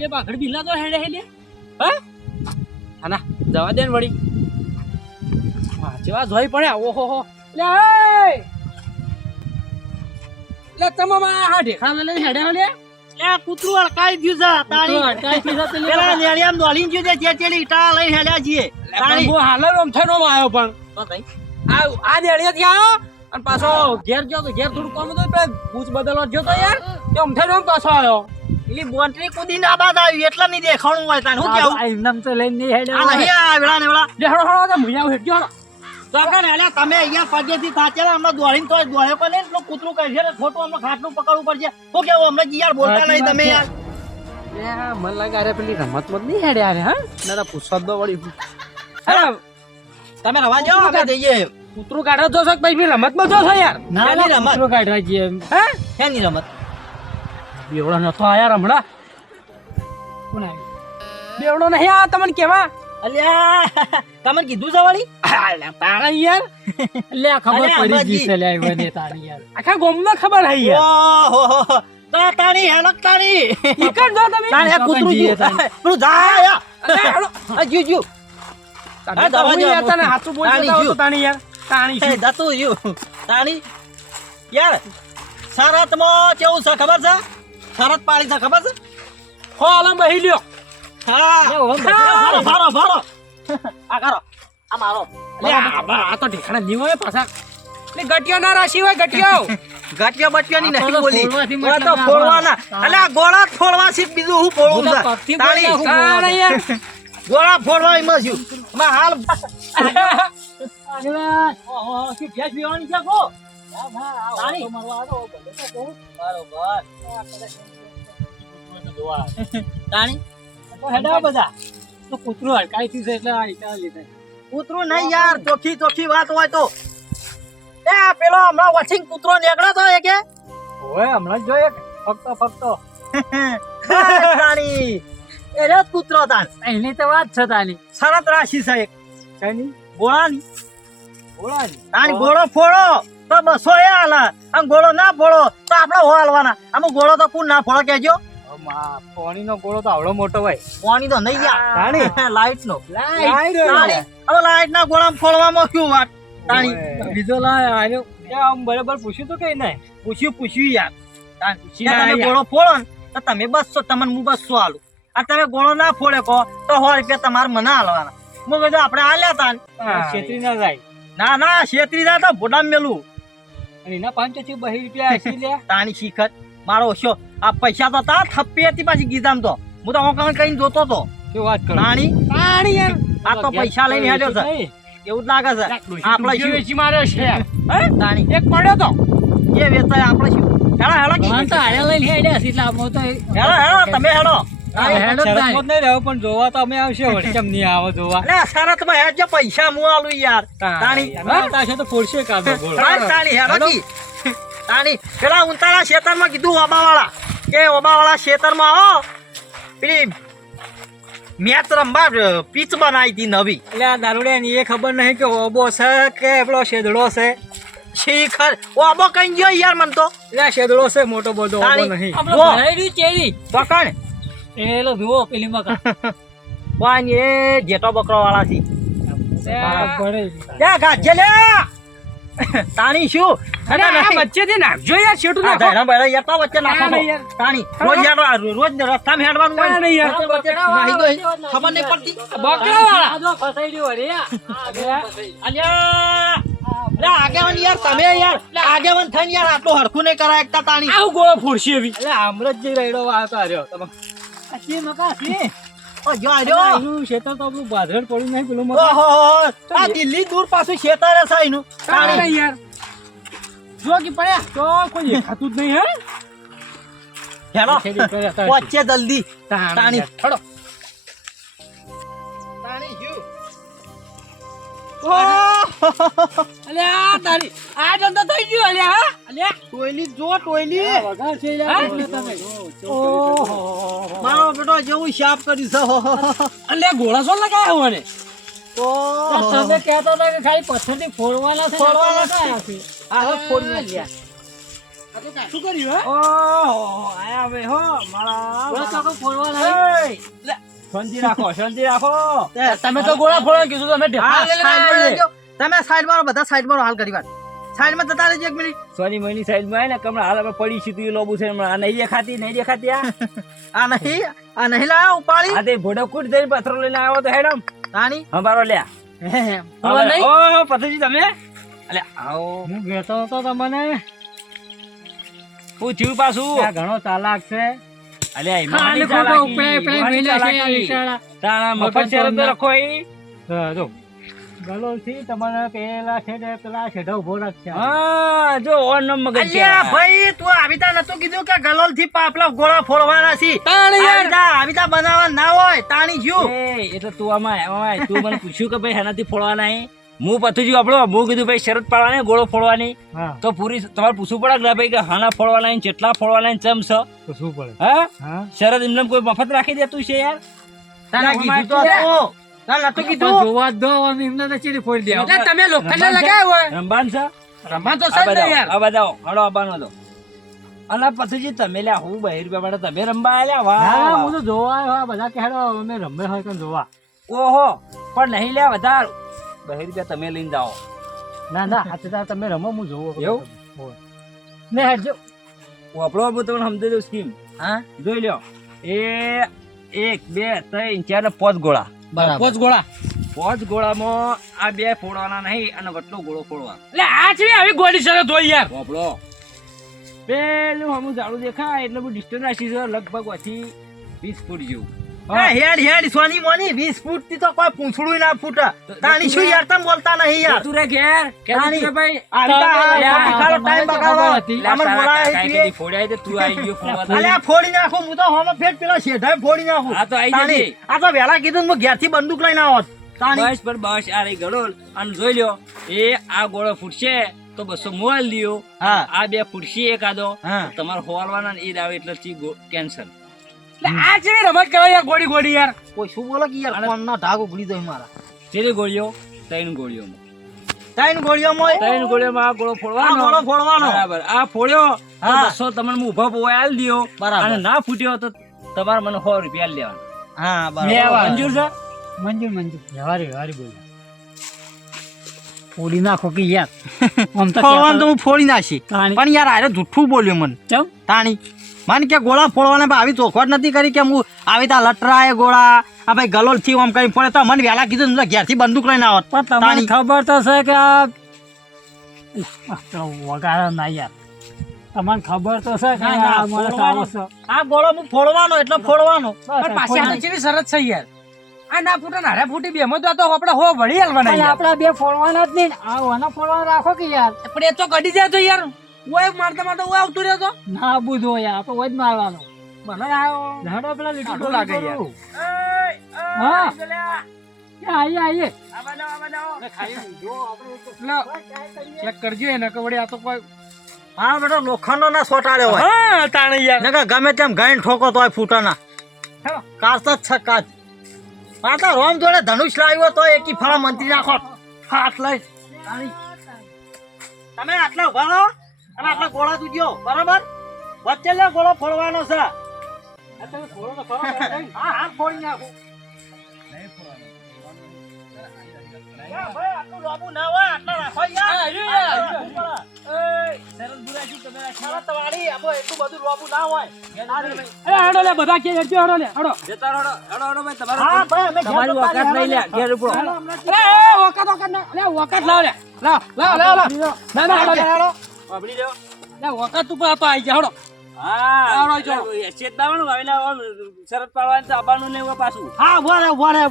બે પાઘડ બિલા તો હેડે હેડે હા આના જવા દે ને વળી હા જેવા જોઈ પડે ઓહો હો લે લે તમામા હા ઢેખા લે હેડે લે એ કૂતરું અડકાઈ ગયું છે તાણી પેલા નેડિયામ દોડીને ગયું છે ચેચેડી ઈટા લઈ હેડ્યા છીએ તાણી હું હાલ આમ થઈને આવ્યો પણ તો તઈ આ દેડિયાથી આવ્યો અને પાછો ઘેર ગયો તો ઘેર થોડું કામ હતું પેલા બૂચ બદલવા ગયો તો યાર તો આમ થઈને આમ પાછો આવ્યો એલી બોન્ટ્રી કૂદીને આબાદ આવી એટલે નહીં દેખાણું હોય તાણ હું કેવું એમનામ તો લઈને નહીં હેડે આ નહીં આ વેળા ને વેળા દેખડો હળો તો મુયા હેડ્યો તો આપણે નેડિયા તમે અહીંયા પગેથી થાચેલા હમણાં દોડીને તો દોડ્યો પણ નહીં એટલું કૂતરું કહે છે ને ખોટું હમણાં ખાટલું પકડવું પડશે હું કેવું હમણાં યાર બોલતા નહીં તમે યાર મન લાગે અરે પેલી રમત મત નહીં હેડે અરે હા ના પૂછવા દો વળી અરે તમે રવા જાઓ આપણે જઈએ કૂતરું કાઢો જો છો ભાઈ રમત માં જો છો યાર ના ની રમત કૂતરું કાઢવા જઈએ હે શેની રમત બેવડો નતો આયા હમણાં કોણ આવ્યું બેવડો નહીં આ તમને કેવા અલ્યા તમને કીધું છે વળી તારા યાર લે ખબર પડી ગઈ છે લે મને તારી યાર આખા ગોમમાં ખબર હે યાર ઓહો તો તાણી હેલક તાણી ઈકણ જો તમે તાણી આ કૂતરું જી પેલું જા આ જુ જુ આ દવા જો તને હાચું બોલ તો તાણી યાર તાણી એ દતું યુ તાણી યાર શરતમાં કેવું છે ખબર છે શરત પાડી છે ખબર છે હોલમ બહી લ્યો હા ભારો ભારો ભારો આ કરો આ મારો લે આ તો ઢેખણા ની હોય પાછા લે ગટિયો ના રાશી હોય ગટિયો ગાટિયા બટિયાની નહીં બોલી ઓલા તો ફોડવાના અલ્યા ગોળા ફોડવા છે બીજું હું ફોડું છે તાણી યાર ગોળા ફોડવા એમાં છું માં હાલ ઓહો શું ભેસ પીવાની છે કો તાણી તાણી તો હેડા બધા તો કૂતરું હડકાઈ થી છે એટલે આઈટા લીધા કૂતરું નહીં યાર ચોખી ચોખી વાત હોય તો એ પેલો હમણાં વસિંગ કૂતરો નીકળ્યો તો એ કે ઓય હમણાં જોઈએ ફક્ત તાણી એ રે કૂતરો તાણ એની તો વાત છે તાની શરત રાશિ છે એક કઈની ગોળાની ઓળાની તાણી ગોળો ફોડો તો 200 એ હાલે આમ ગોળો ના ફોડો તો આપણે હો હાલવાના આમ ગોળો તો કોણ ના ફોડો કેજો પાણી નો ગોળો તો આવડો મોટો હોય પાણી તો નહીં યાર તાણી લાઈટ નો લાઈટ તાણી હવે લાઈટ ના ગોળા ફોડવામાં શું વાત તાણી બીજો લાય આયો આમ બરાબર પૂછ્યું તો કઈ નહીં પૂછ્યું યાર તમે ગોળો ફોડો ને તો તમે 200 તમને હું 200 આલું આ તમે ગોળો ના ફોડે કહો તો 100 રૂપિયા તમારે મને હાલવાના હું કીધું આપણે હાલ્યા તા છેતરી ના જાય ના છેતરી જાય તો ભોડામ મેલું અને એના 520 રૂપિયા હસી લે તાણી શીખર મારો ઓછો આ પૈસા તો તા થપ્પી હતી પાછી ગીધામ તો હું તો ઓકાણ કઈ જોતો તો શું વાત કરો તાણી યાર આ તો પૈસા લઈને હેડ્યો છે એવું જ લાગે છે આપણે શું વેચી માર્યો છે હે તાણી એક પડ્યો તો એ વેચાય આપણે શું હેડા કી તો આયા લઈને હેડ્યા છે એટલે આમ તો હેડા તમે હેડો હેડો નહીં રહ્યો પણ જોવા તો અમે આવશે વળી કેમ નહીં આવો જોવા અરે શરતમાં હેડજો પૈસા હું આલું યાર તાણી તાશે તો ફોડશે કાદો ગોળ તાણી હેડો કી તાણી પેલા ઉંતાળા ખેતરમાં કીધું ઓબાવાળા કે ઓબાવાળા ખેતરમાં આવો પેલી મેચ રમવા પીચ બનાવી હતી નવી એટલે આ દારૂડિયાની એ ખબર નહીં કે ઓબો છે કે પેલો શેદડો છે શીખર ઓબો કઈ ગયો યાર મન તો એટલે શેદડો છે મોટો બધો ઓબો નહીં ચેરી પકડ એલો જુઓ પેલી મકા વાન એ જેટો બકરો વાળા છે પડે લે ગાજે લે તાણી શું અરે આ વચ્ચેથી નાખજો યાર શેટું નાખો ધાણા બેડા યાર તો વચ્ચે નાખો યાર. તાણી રોજ રસ્તામાં હેડવાનું હોય નહીં યાર. વચ્ચે નાહી ગઈ. ખબર નહીં પડતી બકરા વાળા જો ફસાઈ ગયો રે અલ્યા અરે આગેવાન યાર તમે યાર આગેવાન થઈને યાર આટલું હરખું નહીં કરાય એકતા તાણી આવું ગોળો ફોડશે એવી એટલે આમરજ જે રેડો વાતો આર્યો તમે આ મકા છે ઓ જો આર્યો એનું શેતર તો આપણું બાધરડ પડ્યું નહીં પેલું મકા ઓહો આ દિલ્હી દૂર પાછું શેતારે છે એનું તાણી યાર જો કે પડ્યા તો કોઈ દેખાતું જ નહીં હે હેડો વચ્ચે જલ્દી તાણી છોડો તાણી યુ અલે આ તારી આ ધંધો થઈ ગયો અલે હા અલે ટોયલી જો ટોયલી વગર છે યાર તમે ઓહો મારો બેટો જેવું શાપ કર્યું છે અલે ગોળા સો લગાયા મને તો તમે કહેતો હતા કે ખાલી પથ્થરથી ફોડવાના છે ફોડવાના લગાયા છે આ ફોડી નાખ્યા શું કર્યું હે ઓહો આયા હવે હો મારા શાંતિ રાખો શાંતિ રાખો. તમે તો ગોળા ફોડો કીધું તમે તમે સાઈડ મારો બધા સાઈડ મારો હાલ કરી વાત સાઈડ માં જતા રહેજો 1 મિનિટ સોની મની સાઈડ માં ને કમરા હાલ આપણે પડી સીધી લોબુ છે હમણાં. આ નહીં દેખાતી આ નહીં લાયા ઉપાડી આ તે ભોડકુટ જઈને પથરો લઈને આવ્યો તો હેડમ તાણી હંભારો લ્યા. ફોડવા નહીં? ઓ પથુજી તમે અલે આવો હું કહેતો હતો તમને હું થયું પાછું આ ઘણો ચાલાક છે. અલે એમાં ખાલી નહીં ખોટો ચાલાકી, ઉપડે ઉપડે એમાં નહીં મહિના છે આ ચાલાકી. વિચારા. તાણા મફત શરત તો રખો ઈ. જો ગલોલથી તમને પેલા છેડે પેલા છેડો ઉભો રાખશે. હા જો ઓન મગજ છે. અલ્યા ભાઈ તું આવીતા નતું કીધું કે ગલોલ થી પાપલા ગોળા ફોડવાના છે આવીતા બનાવવા ના હોય તાણી જ્યું એ એટલે તું આમાં તું મને પૂછ્યું કે ભાઈ હેનાથી ફોડવાના હે? હું પથુજી આપણો હું કીધું ભાઈ શરત પાડવાની ગોળો ફોડવાની હા તો પૂરી તમારે પૂછવું પડે કે ભાઈ કે હાના ફોડવાના ને કેટલા ફોડવાના ને ચમ છે તો શું પડે? હા હા શરત એમને કોઈ મફત રાખી દેતું છે યાર. તારા કીધું તો તાર નતું પણ કીધું જોવા જ દો અને એમને તો ચીરી ફોડી દે. એટલે તમે રમબાન છે? રમબાન છે રમવા તો આ બતાવો, આ બતાવો હળો આવવાનો તો અને પથુજી તમે લ્યા હું 2 રૂપિયા માટે તમે રમવા આલ્યા વાહ હા હું તો જોવા આવ્યો આ બધા કહેડો અમે રમે હોય કે જોવા. ઓહો પણ નહીં લ્યા વધાર 2 રૂપિયા તમે લઈને જાઓ. ના ના આ તમે રમો હું જોવો. એવું? હોય. ને હેડજો આપણો હું તમને સમજી દઉં સ્કીમ. હા જોઈ લ્યો એ 1 2 3 4 ને 5 ગોળા. બરાબર ગોળા 5 ગોળામાં આ 2 ફોડવાના નહીં અને વટલો ગોળો ફોડવાનો. એટલે આ છે આવી ગોળી શરત હોય યાર. આપણો પેલું હમું ઝાડું દેખાય એટલે હું ડિસ્ટન્સ રાખી છે લગભગ ઓછી 20 ફૂટ જેવું. હેડ સોની મોની 20 ફૂટ થી તો કોઈ પૂંછડું ના ફૂટે તાણી શું યાર તમે બોલતા નહીં યાર તું રે ઘેર કે તાણી. તું રે ભાઈ આવીતા અલ્યા, ખાલો ટાઈમ બગાડવા લા, અમર તારા બોલાય કાકાએ એટલે કીધી ફોડાય તો તું આવી ગયો ફોડવા. અલ્યા ફોડી નાખું હું તો હોમાં ફેટ પેલા શેઢાએ ફોડી નાખું આ તો આઈ તાણી. જજે. આ તો વહેલા કીધું ને હું ઘેરથી બંદૂક લઈને આવત તાણી બસ પણ બસ આ રહી ગળોલ અને જોઈ લ્યો એ આ ગોળો ફૂટશે તો 200 મોબાઈલ લ્યો. હા આ 2 ફૂટશે એકાદો હા તમારે હોવાલવાના ને ઈ આવે એટલે કેન્સલ. આ છે રમત કરો યાર ગોળી ગોળી યાર. કોઈ શું બોલે કે યાર અને- કોણનો ઢાગ ઉગડી જાય મારા કેટલી ગોળીઓ? 3 ગોળીઓમાં. 3 ગોળીઓમાં 3 ગોળીઓમાં આ ગોળો આ ફોડવાનો. ગોળો ફોડવાનો બરાબર આ ફોડ્યો તો હા. 200 તમને હું ઉભા પોવા આલ દ્યો. બરાબર. અને ના ફૂટ્યો તો તમારે મને 100 રૂપિયા લેવાના. હા લેવા. બરાબર મંજૂર છે? મંજૂર વ્યવહારી બોલ ફોડી નાખો કે યાર આમ તો ફોડવાનું તો હું ફોડી નાખી તાણી. પણ યાર આરે જુઠ્ઠું બોલ્યો મને ચમ તાણી મને કે ગોળા ફોડવાના પણ આવી ચોખવટ નથી કરી કે હું આવી તા લટરાય ગોળા આ ભાઈ ગલોલ થી આમ કરી ફોડે તો મને વહેલા કીધું ને ઘેરથી બંદૂક લઈને આવત પણ તમને તાણી. ખબર તો છે કે આ વગાડો ના યાર તમને ખબર તો છે કે ના, ના, આ માણસ ફોડવાનો. આવો છે. આ ગોળો હું ફોડવાનો એટલે ફોડવાનો પણ પાછી આની કેવી શરત છે યાર આ ના ફૂટે નારે ફૂટી બે એમાં તો આપણે હો વળી હાલવાના પણ યાર. આપડા બે ફોડવાના જ નહીં આ ઓના ફોડવાના રાખો કે યાર પણ એ તો કઢી જાય તો યાર ઓય મારતા મારતા ઓય આવતું રહ્યો તો ના બુધો યાર આપણે વજ મારવાનો મને આવ્યો ઝાડો પેલા લીટું આટલું લાગે યાર. હા. આઈએ આઈએ ચેક કરજો એને કે વળી આ તો કોઈ હા બેટા લોખંડનો ના સોટાડ્યો હોય હા તાણે યાર નકર ગમે તેમ ગાઈને ઠોકો તો ફૂટાના કાચા જ છે કાચ આ તો રોમ જોડે ધનુષ લાવ્યો તો એકી ફળા મંત્રી નાખો હાથ લઈ તાણી. તમે આટલા ઉભા રહો અને આટલા ગોળા તુજો બરાબર વચ્ચે લે ગોળો ફોડવાનો છે હા હાથ ફોડી નાખું યા ભાઈ આટલું લાંબુ ના હોય આટલા રાખો યાર શરત વાળી આપો એટલું બધું લાંબુ ના હોય એ હાડો લે બધા કે હેડજો હાડો લે હાડો જતા રહો, હળો, હળો ભાઈ, હા તમારો ભાઈ અમે તમારી ઓકાત નહીં લે ઘેર ઉપડો. વખત ના લે વખત લાવ લે લાવ ના ના હાડો વાપરી લ્યો. લે વખત ઉપર તો આવી જા હાડો હા આવડો જો. ચેતનાવાનું આવીને આમ શરત પાડવાની તો આવવાનું નહીં હોય પાછું. હા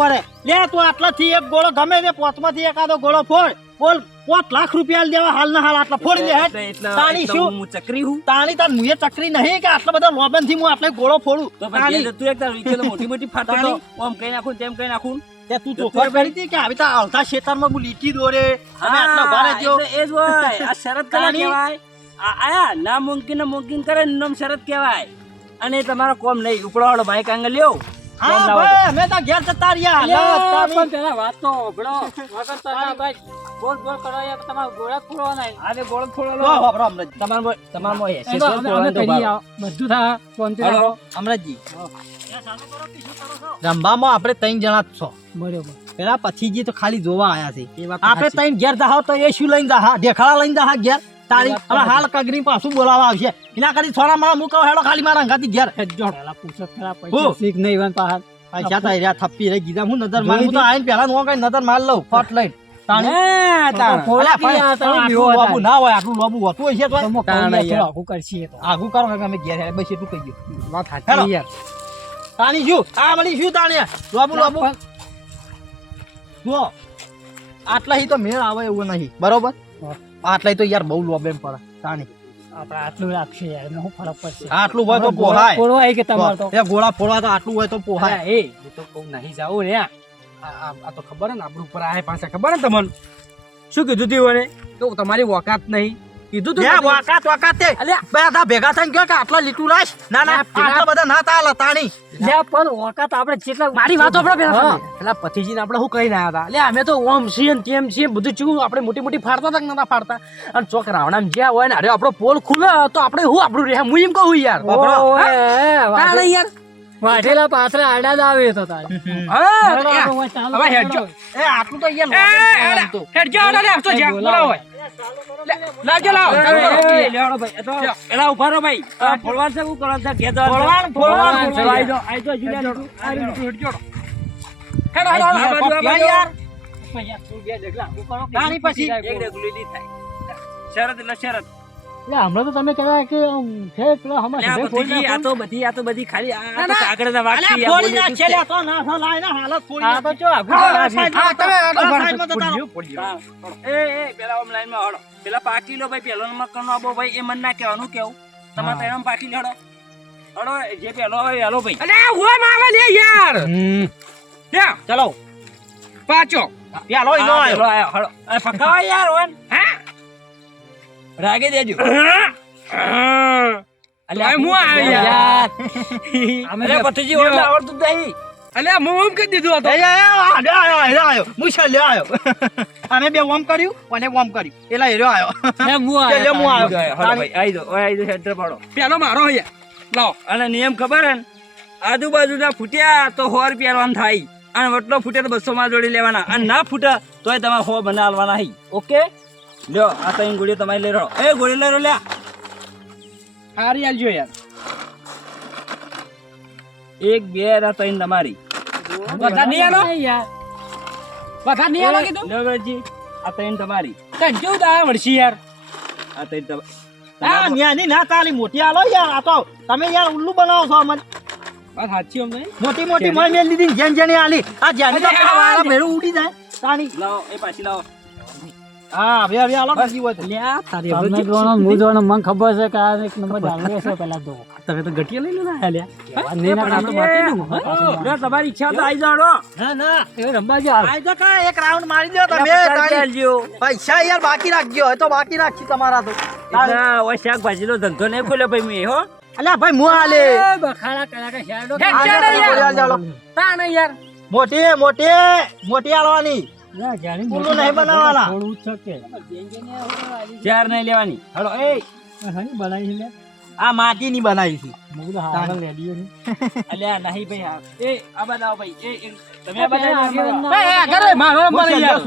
વરે લે તું આટલાથી એક ગોળો ગમે તે પોચમાંથી એકાદો ગોળો ફોડ બોલ 5 લાખ રૂપિયા દેવા હાલ ના હાલ આટલા ફોડી દે હેડ તાણી શું હું ચક્રી હું તાણી તાર મુએ ચકરી નહીં કે આટલા બધા લોબન થી હું આટલે ગોળો ફોડું તો પછી ઘેર જતું એક તાર વિચેલો મોટી મોટી ફાટો તો આમ કઈ નાખું તેમ કઈ નાખું. તે તું ચોખવટ કરી હતી કે આવી તા અડધા ખેતરમાં હું લીટી દોરે તમે આટલા ઉભા રહેજો એટલે એ જ હોય આ શરત કલા તાણી. કહેવાય. આયા ના મુમકિન ને મુમકિન કરે ને નામ શરત કહેવાય. અને એ તમારો કોમ નહીં ઉપડો વાળો ભાઈ કાંગે લ્યો હા કોમ લાવો તો. ભાઈ અમે તો ઘેર જતા રહ્યા પણ પેલા વાત તો ઓભળો વગર તો ના ભાઈ ગોળ ગોળ કરો યાર તમારે ગોળા ફોડવાના આજે ગોળ થોડો લો વાપરો અમરજી. તમારમાં એ તો અમે કરી આવો. બધું થાય કોન્ટ્રી રાખો અમરજી રંભામાં આપણે 3 જણા જ છો બરોબર પેલા પછીજી તો ખાલી જોવા આયા છે એ વાત આપણે 3 ઘેર જાહો તો એ શું લઈને જાહા ઢેખાડા લઈને જાહા ઘેર તારી હવે હાલ કગરી પાછું બોલાવા આવશે એના કરી થોડા મારા મુકો હેડો ખાલી મારા અંગાથી ઘેર પેલા પૂછો ખરા હું? પૈસા શીખ નહીં વન પાહા પૈસા તો રહ્યા થપ્પી રહી ગીધા હું નજર માર હું તો આઈને પેલા નો કઈ નજર માર લઉં ફટ લઈને તાણી ફોડા ભાઈ, આટલું લોબુ ના હોય આટલું લોબુ હોતું હશે તો આખું કરશી એ તો આગું કરો કે અમે ઘેર હેડે બસ એટલું કહી દો વાત હેલો. સાચી યાર તાણી શું આ મળી શું તાણી લોબુ લોબુ જો આટલા હી તો મેળ આવે એવું નહીં બરોબર હા. આટલા તો યાર બહુ લોબેમ પડે તાણી આપણે આટલું રાખશે યાર એનો શું ફરક પડશે આટલું હોય તો પોહાય ફોડવા આવી કે તમારે તો એ ગોળા ફોડવા તો આટલું હોય તો પોહાય એ તો બહુ નહીં જાવું રે આ તો ખબર હે ને આપણું ઉપર આયા પાસે ખબર હે ને તમને શું કીધું તું મને તો તમારી વકાત નહીં કીધું તું બે વાકાત તે બધા ભેગા થઈને ગયો કે આટલા લીટું લાશ ના ના આટલા બધા ના તાલ તાણી લે પણ વકાત આપણે જેટલા મારી વાતો આપણે પેલા પતિજીને આપણે શું કહીને આયા હતા લે અમે તો ઓમ છીએ ને તેમ છીએ બધું ચૂ આપણે મોટી મોટી ફાડતા હતા કે નતા ફાડતા અને ચોક રાવણામ જ્યાં હોય ને અરે આપણો પોલ ખુલે તો આપણે હું આપણું રે હું એમ કહું યાર તાણે યાર વાઢેલા પાથરા આડા જ આવે તો તારે હવે હેડજો એ આટલું તો યાર લોબેમ તો હેડજો આડા લે તો જ્યાં બોલાવો હોય લાવજો લાવ લેવાનો ભાઈ તો એલા ઉભા રહો ભાઈ ફોડવાન છે હું કરો છે ઘેર ફોડવાન આઈ જો જુલિયા હેડજો હેડો યાર તાણી પછી એક રેગ્યુલર ની થાય શરત એટલે શરત લે હમણાં તો તમે કહેવાય કે છે પેલો હમણાં આ તો બધી ખાલી આ તો કાગળના વાત છે ફોડી ના છે લે તો ના થો લાય ના હાલત ફોડી આ તો જો આગુ એ પેલા ઓમ લાઈન માં હડો પેલા પાકી લો ભાઈ પેલો નંબર કરનો આપો ભાઈ એ મન ના કહેવાનું કેવું તમારે તો એમ પાકી લે હડો હડો જે પેલો આવે હાલો ભાઈ અલે ઓમ આવે લે યાર લે ચલો પાછો પેલો ઈનો આયો હડો પકાવા યાર ઓન હા રાગે દેજો અલ્યા હું આવી યાર અમે પતિજી ઓર આવડતું નહીં અલ્યા હું ઓમ કરી દીધું હતો આયો મુશા લે આયો અમે બે ઓમ કર્યું અને ઓમ કર્યું એલા હેરો આયો લે હું આયો આઈ દો હેડર પાડો પેલો મારો હે લાવો અને નિયમ ખબર હે આજુબાજુના ફૂટ્યા તો 100 રૂપિયા થાય અને વટલો ફૂટે તો 200 માં જોડી લેવાના અને ના ફૂટે તોય તમારે 100 બનાવવાના હી ઓકે લ્યો આ તઈ ગોળી તમારી લઈ રહો એ ગોળી લઈ રહો લે હારી આલજો યાર 1 2 ના તઈ તમારી બધા નહીં આલો યાર બધા નહીં આલો કીધું લ્યો વેજી આ તઈ તમારી કંજો દા વળશી યાર આ તઈ આ ન્યાની ના તાલી મોટી આલો યાર આ તો તમે યાર ઉલ્લુ બનાવો છો અમને વાત સાચી અમને મોટી મોટી મળ મેલ લીધી જેન જેની આલી આ જેની તો વાળા ભેરું ઉડી જાય તાણી લાવો એ પાછી લાવો હા હવે હવે આલો બીજી હોય તો લ્યા તારી તમને જોનો હું જોનો મને ખબર છે કે આ એક નંબર ડાલવે છે પહેલા તો તમે તો ગટિયા લઈ લેના લ્યા નહીં ના તો બાકી નું રે તમારી ઈચ્છા તો આઈ જાડો ના ના એ રંબા જા આઈ તો કા એક રાઉન્ડ મારી દો તમે તાણી પૈસા યાર બાકી રાખજો એ તો બાકી રાખી તમારા તો ના ઓય શાકભાજી નો ધંધો નહીં ખોલ્યો ભાઈ મે હો અલ્યા ભાઈ મુ આલે બખાડા કલા કે શેરડો તાણ યાર મોટી મોટી મોટી આલવાની ના જાણી બોલું નહીં બનાવવાના થોડું છકે ચાર નહીં લેવાની હાલો એ હની બનાવી લે આ માટીની બનાવી છે મુગલો હાલ રેડિયો ની અલ્યા નહીં ભાઈ હા એ આ બનાવો ભાઈ એ તમે આ બનાવો એ ઘરે મારો મને યાર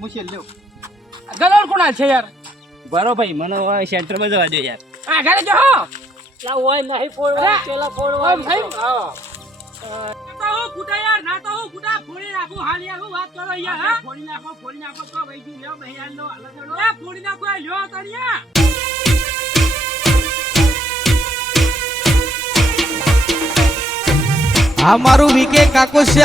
મુશેલ લ્યો ગલોર કોણ છે યાર બરો ભાઈ મને સેન્ટર માં જવા દો યાર આ ઘરે જો લા ઓય નહીં ફોડવા પેલા ફોડવા ભાઈ હા ફોડી નાખો હાલ યાર હું વાત કરો યાર હા ફોડી નાખો તો ભાઈ જી લ્યો ભાઈ યાર લો અલગ એ ફોડી નાખો લ્યો તણિયા આ મારું વીકે કાકો છે